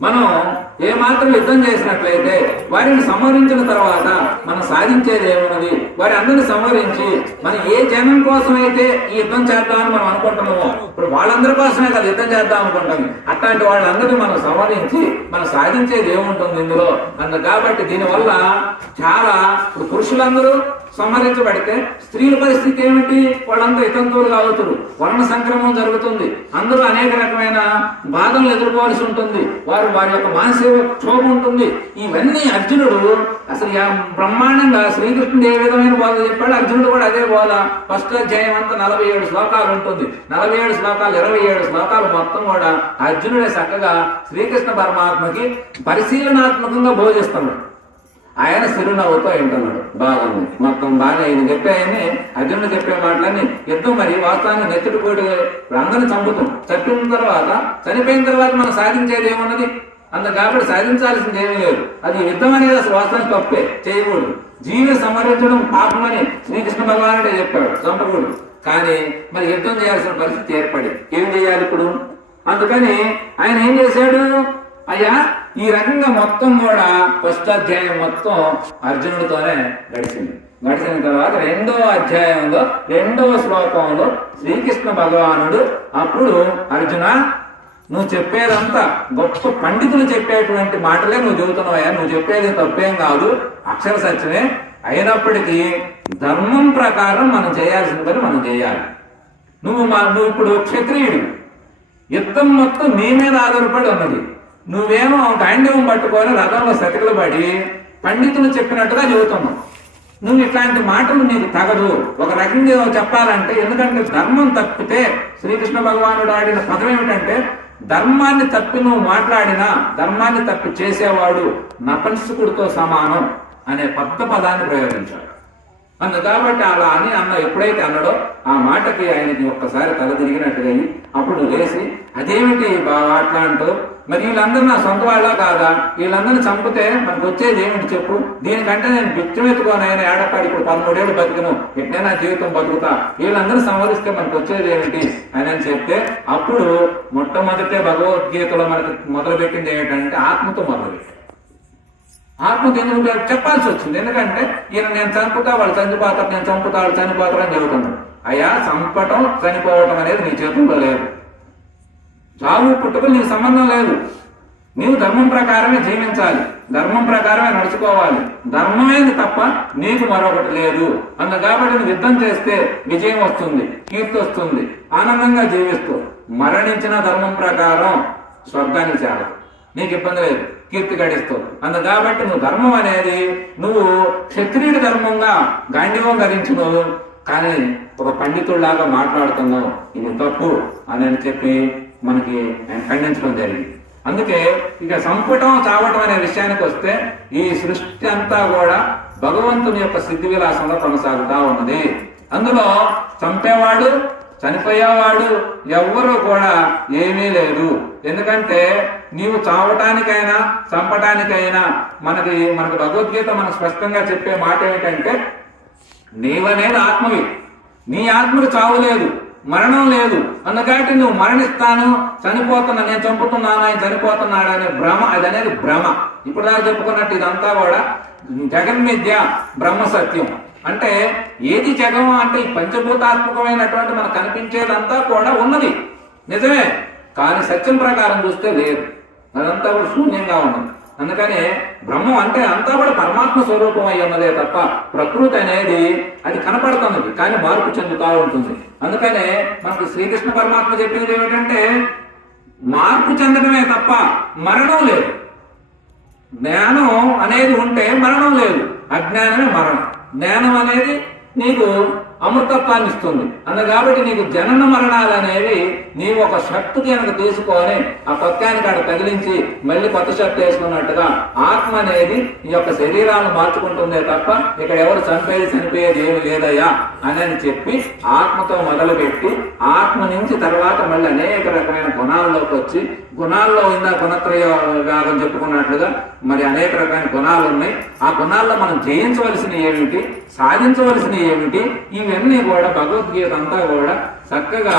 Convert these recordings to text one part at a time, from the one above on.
మనం ఏమాత్రం యుద్ధం చేసినట్లయితే వారిని సంహరించిన తర్వాత మనం సాధించేది ఏమున్నది? వారి అందరిని సంహరించి మనం ఏ జనం కోసం అయితే ఈ యుద్ధం చేద్దామని మనం అనుకుంటున్నామో ఇప్పుడు వాళ్ళందరి కోసమే కదా యుద్ధం చేద్దాం అనుకుంటాం. అట్లాంటి వాళ్ళందరినీ మనం సంహరించి మనం సాధించేది ఏముంటుంది ఇందులో? అన్న కాబట్టి దీనివల్ల చాలా ఇప్పుడు పురుషులందరూ సంహరించబడితే స్త్రీల పరిస్థితి ఏమిటి? వాళ్ళందరూ ఇతంతువులుగా అవుతారు వర్ణ సంక్రమం జరుగుతుంది. అందరూ అనేక రకమైన బాధలు ఎదుర్కోవాల్సి ఉంటుంది. వారు వారి యొక్క మానసిక క్షోభ ఉంటుంది. ఇవన్నీ అర్జునుడు అసలు యా- బ్రహ్మాండంగా శ్రీకృష్ణుడు ఏ విధమైన బోధ చెప్పాడు అర్జునుడు కూడా అదే బోధ. ఫస్ట్ అధ్యాయం అంతా నలభై ఏడు శ్లోకాలు ఉంటుంది. నలభై ఏడు శ్లోకాలు ఇరవై ఏడు శ్లోకాలు మొత్తం కూడా అర్జునుడే చక్కగా శ్రీకృష్ణ పరమాత్మకి పరిశీలనాత్మకంగా బోధిస్తున్నాడు ఆయన చిరునవ్వుతో వింటున్నాడు బాగుంది మొత్తం బాగా ఆయన చెప్పాయని అర్జునుడు చెప్పే మాటలని యుద్ధం మరి వాస్తవాన్ని నెత్తుడు పోటీ అందరిని చంపుతాం. చంపిన తర్వాత చనిపోయిన తర్వాత మనం సాధించేది ఏమున్నది? అంత కాబట్టి సాధించాల్సింది ఏమీ లేదు. అది యుద్ధం అనేది అసలు వాస్తవం తప్పే. చేయకూడదు. జీవిని సంహరించడం పాపమని శ్రీకృష్ణ భగవానుడే చెప్పాడు చంపకూడదు. కానీ మరి యుద్ధం చేయాల్సిన పరిస్థితి ఏర్పడి ఏం చేయాలి ఇప్పుడు? అందుకని ఆయన ఏం చేశాడు? అయ్యా ఈ రకంగా మొత్తం కూడా ఫస్ట్ అధ్యాయం మొత్తం అర్జునుడితోనే గడిచింది. గడిచిన తర్వాత రెండో అధ్యాయంలో రెండవ శ్లోకంలో శ్రీకృష్ణ భగవానుడు అప్పుడు అర్జున నువ్వు చెప్పేదంతా గొప్ప పండితులు చెప్పేటువంటి మాటలే నువ్వు చెబుతున్నావయ్యా. నువ్వు చెప్పేది తప్పేం కాదు. అక్షర సత్యమే. అయినప్పటికీ ధర్మం ప్రకారం మనం చేయాల్సిన పని మనం చేయాలి. నువ్వు మా నువ్వు ఇప్పుడు క్షత్రియుడు. యుద్ధం మొత్తం నీ మీద ఆధారపడి ఉన్నది. నువ్వేమో గాంధీవం పట్టుకొని రథంలో సతికలు పడి పండితులు చెప్పినట్టుగా చెబుతున్నావు. నువ్వు ఇట్లాంటి మాటలు నీకు తగదు. ఒక రకంగా చెప్పాలంటే ఎందుకంటే ధర్మం తప్పితే శ్రీకృష్ణ భగవానుడు ఆడిన పదం ఏమిటంటే ధర్మాన్ని తప్పి నువ్వు మాట్లాడినా ధర్మాన్ని తప్పి చేసేవాడు నపంసుకుడితో సమానం అనే పెద్ద పదాన్ని ప్రయోగించాడు. అందు కాబట్టి అలా అని అన్న ఎప్పుడైతే అన్నాడో ఆ మాటకి ఆయనకి ఒక్కసారి తల తిరిగినట్టుగా అప్పుడు లేచి అదేమిటి బాగా అట్లా అంటూ మరి వీళ్ళందరూ నా సొంత వాళ్ళ కాదా? వీళ్ళందరిని చంపితే మనకు వచ్చేది ఏమిటి చెప్పు? దీనికంటే నేను బిచ్చమెత్తుకొని ఆయన ఇప్పుడు పదమూడేళ్ళు బతికను. ఎట్లే నా జీవితం బతుకుతా. వీళ్ళందరూ సంవరిస్తే మనకు వచ్చేది ఏమిటి? అని అని చెప్తే అప్పుడు మొట్టమొదటే భగవద్గీతలో మనకు మొదలుపెట్టింది ఏమిటంటే ఆత్మతో మొదలుపెట్టింది ఆత్మకి ఎందుకు చెప్పాల్సి వచ్చింది. ఎందుకంటే ఈయన నేను చంపుతా వాళ్ళు చనిపోతారు నేను చంపుతా వాళ్ళు చనిపోతారు అని చెబుతున్నాడు. అయ్యా చంపటం చనిపోవటం అనేది నీ చేతుల్లో లేదు. చావు పుట్టుకు నీకు సంబంధం లేదు. నీవు ధర్మం ప్రకారమే జీవించాలి. ధర్మం ప్రకారమే నడుచుకోవాలి. ధర్మమేది తప్ప నీకు మరొకటి లేదు. అందు కాబట్టి నువ్వు యుద్ధం చేస్తే విజయం వస్తుంది కీర్తి వస్తుంది ఆనందంగా జీవిస్తూ మరణించిన ధర్మం ప్రకారం స్వర్గానికి చేరాలి. నీకు ఇబ్బంది లేదు కీర్తి గడిస్తూ. అందు కాబట్టి నువ్వు ధర్మం అనేది నువ్వు క్షత్రియుడి ధర్మంగా గాంధీవం ధరించును కానీ ఒక పండితుడిలాగా మాట్లాడుతున్నావు ఇది తప్పు అని అని చెప్పి మనకి ఆయన ఖండించడం జరిగింది. అందుకే ఇక సంపుటం చావటం అనే విషయానికి వస్తే ఈ సృష్టి అంతా కూడా భగవంతుని యొక్క సిద్ధి విలాసంలో కొనసాగుతా ఉన్నది. అందులో చంపేవాడు చనిపోయేవాడు ఎవ్వరూ కూడా ఏమీ లేదు. ఎందుకంటే నీవు చావటానికైనా చంపటానికైనా మనకి మనకు భగవద్గీత మనకు స్పష్టంగా చెప్పే మాట ఏంటంటే నీవనేది ఆత్మవి. నీ ఆత్మకు చావు లేదు మరణం లేదు. అందుకటి నువ్వు మరణిస్తాను చనిపోతున్నా నేను చంపుతున్నాను ఆయన చనిపోతున్నాడు అనే భ్రమ అది అనేది భ్రమ. ఇప్పుడు దాకా చెప్పుకున్నట్టు ఇదంతా కూడా జగన్మిద్య బ్రహ్మ సత్యం. అంటే ఏది జగం అంటే ఈ పంచభూతాత్మకమైనటువంటి మనకు కనిపించేదంతా కూడా ఉన్నది. నిజమే. కానీ సత్యం ప్రకారం చూస్తే లేదు. అదంతా కూడా శూన్యంగా ఉన్నది. అందుకనే బ్రహ్మం అంటే అంతా కూడా పరమాత్మ స్వరూపం అయ్యి ఉన్నదే తప్ప ప్రకృతి అనేది అది కనపడుతున్నది కానీ మార్పు చెందుతూ ఉంటుంది. అందుకనే మనకు శ్రీకృష్ణ పరమాత్మ చెప్పినది ఏమిటంటే మార్పు చెందడమే తప్ప మరణం లేదు. జ్ఞానం అనేది ఉంటే మరణం లేదు. అజ్ఞానమే మరణం. జ్ఞానం అనేది నీకు అమృతత్వాన్ని ఇస్తుంది. అందు కాబట్టి నీకు జనన మరణాలు అనేవి నీవు ఒక షర్టు కనుక తీసుకొని ఆ పక్కానికి అక్కడ తగిలించి మళ్ళీ కొత్త షర్ట్ వేసుకున్నట్టుగా ఆత్మ అనేది ఈ యొక్క శరీరాలను మార్చుకుంటుందే తప్ప ఇక్కడ ఎవరు చనిపోయేది చనిపోయేది ఏమి లేదయ్యా అని అని చెప్పి ఆత్మతో మొదలుపెట్టి ఆత్మ నుంచి తర్వాత మళ్ళీ అనేక రకమైన గుణాల్లోకి వచ్చి గుణాల్లో ఉన్న గుణత్రయ విభాగం చెప్పుకున్నట్లుగా మరి అనేక రకమైన గుణాలు ఉన్నాయి ఆ గుణాల్లో మనం జయించవలసినవి ఏమిటి? సాధించవలసినవి ఏమిటి? ఇవన్నీ కూడా భగవద్గీత అంతా కూడా చక్కగా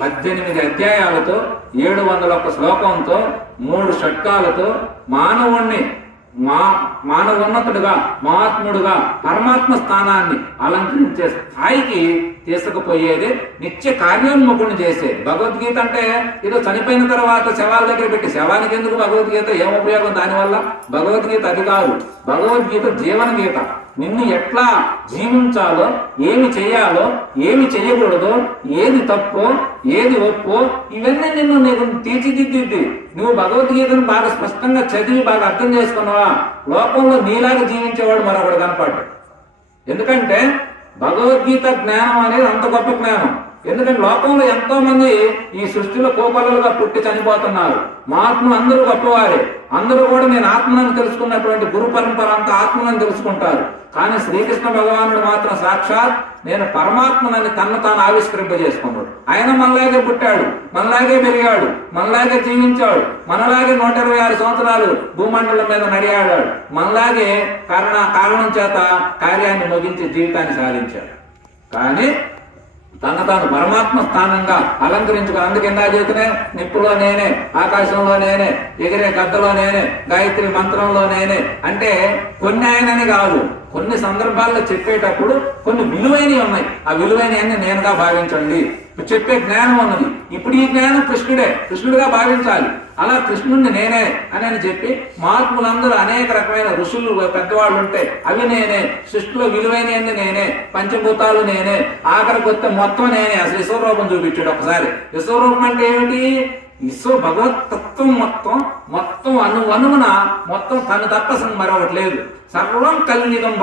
పద్దెనిమిది అధ్యాయాలతో ఏడు వందల ఒక్క శ్లోకంతో మూడు షట్కాలతో మానవుణ్ణి మా మానవోన్నతుడుగా మహాత్ముడుగా పరమాత్మ స్థానాన్ని అలంకరించే స్థాయికి తీసుకుపోయేది నిత్య కార్యోన్ముఖుని చేసేది. భగవద్గీత అంటే ఏదో చనిపోయిన తర్వాత శవాల దగ్గర పెట్టి శవానికి ఎందుకు భగవద్గీత ఏం ఉపయోగం దానివల్ల? భగవద్గీత అది కాదు. భగవద్గీత జీవన గీత. నిన్ను ఎట్లా జీవించాలో ఏమి చేయాలో ఏమి చేయకూడదు ఏది తప్పో ఏది ఒప్పో ఇవన్నీ నిన్ను నీకు తీర్చిదిద్దిద్ది నువ్వు భగవద్గీతను బాగా స్పష్టంగా చదివి బాగా అర్థం చేసుకున్నావా? లోకంలో నీలాగా జీవించేవాడు మరొకడు కనపడ్డాడు. ఎందుకంటే భగవద్గీత జ్ఞానం అనేది అంత గొప్ప జ్ఞానం. ఎందుకంటే లోకంలో ఎంతో మంది ఈ సృష్టిలో కోపలుగా పుట్టి చనిపోతున్నారు. మహాత్ములు అందరూ గొప్పవారే. అందరూ కూడా నేను ఆత్మను తెలుసుకున్నటువంటి గురు పరంపర అంతా ఆత్మలను తెలుసుకుంటారు. కానీ శ్రీకృష్ణ భగవానుడు మాత్రం సాక్షాత్ నేను పరమాత్మనని తన్ను తాను ఆవిష్కరింపజేసుకున్నాడు. ఆయన మనలాగే పుట్టాడు మనలాగే పెరిగాడు మనలాగే జీవించాడు మనలాగే నూట ఇరవై ఆరు సంవత్సరాలు భూమండలం మీద నడియాడాడు. మనలాగే కారణ కారణం చేత కార్యాన్ని ముగించి జీవితాన్ని సాధించాడు. కానీ తన తాను పరమాత్మ స్థానంగా అలంకరించుకో అందుకే ఎందా చేతనే నిప్పులో నేనే ఆకాశంలో నేనే ఎగిరే గద్దలో నేనే గాయత్రి మంత్రంలో నేనే. అంటే కొన్ని ఆయనని కాదు. కొన్ని సందర్భాల్లో చెప్పేటప్పుడు కొన్ని విలువైనవి ఉన్నాయి. ఆ విలువైనవన్నీ నేనుగా భావించండి. చెప్పే జ్ఞానం ఉన్నది. ఇప్పుడు ఈ జ్ఞానం కృష్ణుడే. కృష్ణుడిగా భావించాలి. అలా కృష్ణుడిని నేనే అని అని చెప్పి మహాత్ములందరూ అనేక రకమైన ఋషులు పెద్దవాళ్ళు ఉంటే అవి నేనే. సృష్టిలో విలువైనవి నేనే. పంచభూతాలు నేనే. ఆఖరికి వస్తే మొత్తం నేనే. అసలు విశ్వరూపం చూపించాడు ఒకసారి. విశ్వరూపం అంటే ఏమిటి? విశ్వ భగవతత్వం మొత్తం మొత్తం అను అనుమున మొత్తం తను తప్ప మరొకటి లేదు. సర్వం కలియుగం